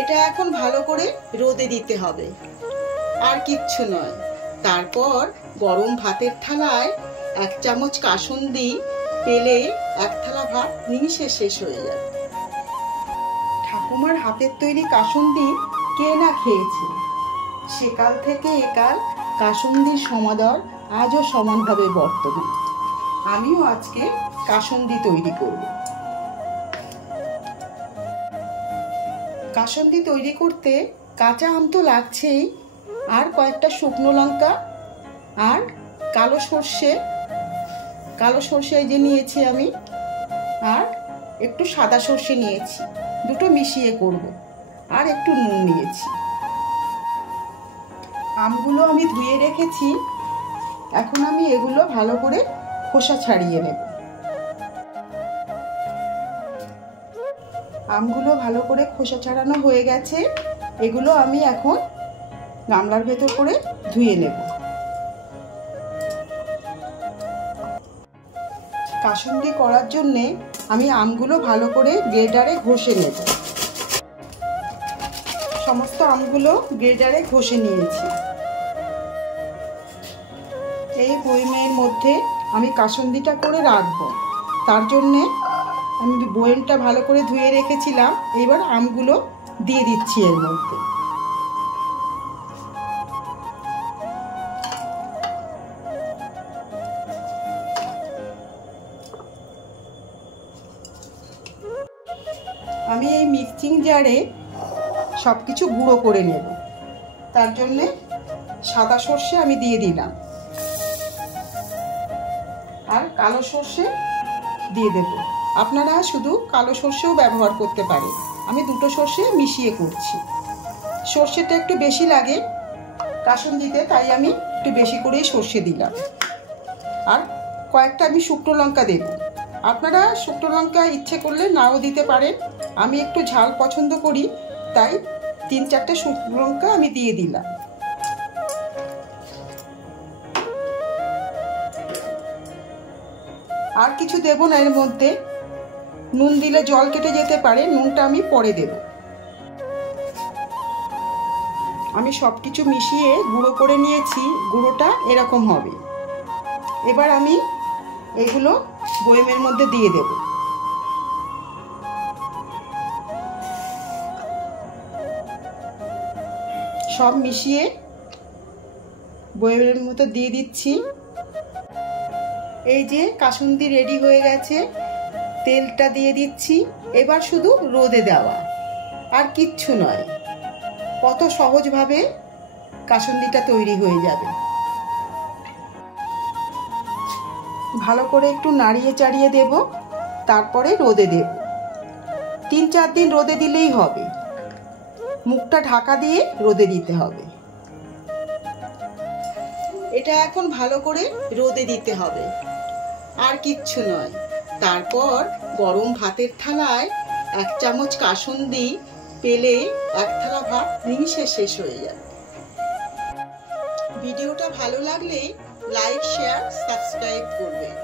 এটা এখন ভালো করে রোদে দিতে হবে, আর কিচ্ছু নয়। তারপর গরম ভাতের থালায় 1 চামচ কাসুন্দি পেলে 1 থালা ভাত নিমিষে শেষ হয়ে যাবে। ঠাকুমার হাতের তৈরি কাসুন্দি কে না খেয়েছে? সেকাল থেকে একাল কাসুন্দির সমাদর আজও সমানভাবে বর্তমান। আমিও আজকে কাসুন্দি তৈরি করব। কাসুন্দি তৈরি করতে কাঁচা আম তো লাগছেই, আর কয়েকটা শুকনো লঙ্কা আর কালো সর্ষে যে নিয়েছি আমি, আর একটু সাদা সর্ষে নিয়েছি, দুটো মিশিয়ে করব। আর একটু নুন নিয়েছি। আমগুলো আমি ধুয়ে রেখেছি, এখন আমি এগুলো ভালো করে খোসা ছাড়িয়ে নেব। আমগুলো ভালো করে খোসা ছাড়ানো হয়ে গেছে, এগুলো আমি এখন গামলার ভেতর করে ধুয়ে নেব। কাসুন্দি করার জন্যে আমি আমগুলো ভালো করে গ্রেটারে ঘষে নেব। সমস্ত আমগুলো গ্রেটারে ঘষে নিয়েছি। এই বয়মের মধ্যে আমি কাসুন্দিটা করে রাখবো, তার জন্যে আমি বয়মটা ভালো করে ধুয়ে রেখেছিলাম। এবার আমগুলো দিয়ে দিচ্ছি এর মধ্যে। আমি এই মিক্সিং জারে সবকিছু গুঁড়ো করে নেব, তার জন্যে সাদা সর্ষে আমি দিয়ে দিলাম, আর কালো সর্ষে দিয়ে দেব। আপনারা শুধু কালো সর্ষেও ব্যবহার করতে পারেন, আমি দুটো সর্ষে মিশিয়ে করছি। সর্ষেটা একটু বেশি লাগে কাসুন্দিতে, তাই আমি একটু বেশি করেই সর্ষে দিলাম। আর কয়েকটা আমি শুকনো লঙ্কা দেব। আপনারা শুকনো লঙ্কা ইচ্ছে করলে নাও দিতে পারেন, আমি একটু ঝাল পছন্দ করি, তাই 3-4টে শুকনো লঙ্কা আমি দিয়ে দিলাম। আর কিছু দেব না এর মধ্যে। নুন দিলে জল কেটে যেতে পারে, নুনটা আমি পরে দেব। আমি সবকিছু মিশিয়ে গুঁড়ো করে নিয়েছি, গুঁড়োটা এরকম হবে। এবার আমি এগুলো বয়মের মধ্যে দিয়ে দেব। সব মিশিয়ে বয়মের মধ্যে দিয়ে দিচ্ছি। এই যে কাসুন্দি রেডি হয়ে গেছে, তেলটা দিয়ে দিচ্ছি। এবার শুধু রোদে দেওয়া, আর কিচ্ছু নয়। কত সহজভাবে কাসুন্দিটা তৈরি হয়ে যাবে। ভালো করে একটু নাড়িয়ে চাড়িয়ে দেব, তারপরে রোদে দেব। 3-4 দিন রোদে দিলেই হবে। মুখটা ঢাকা দিয়ে রোদে দিতে হবে। এটা এখন ভালো করে রোদে দিতে হবে, আর কিচ্ছু নয়। তারপর গরম ভাতের থালায় 1 চামচ কাসুন্দি পেলে 1 থালা ভাত নিমিষে শেষ হয়ে যাবে। ভিডিওটা ভালো লাগলে লাইক, শেয়ার, সাবস্ক্রাইব করবেন।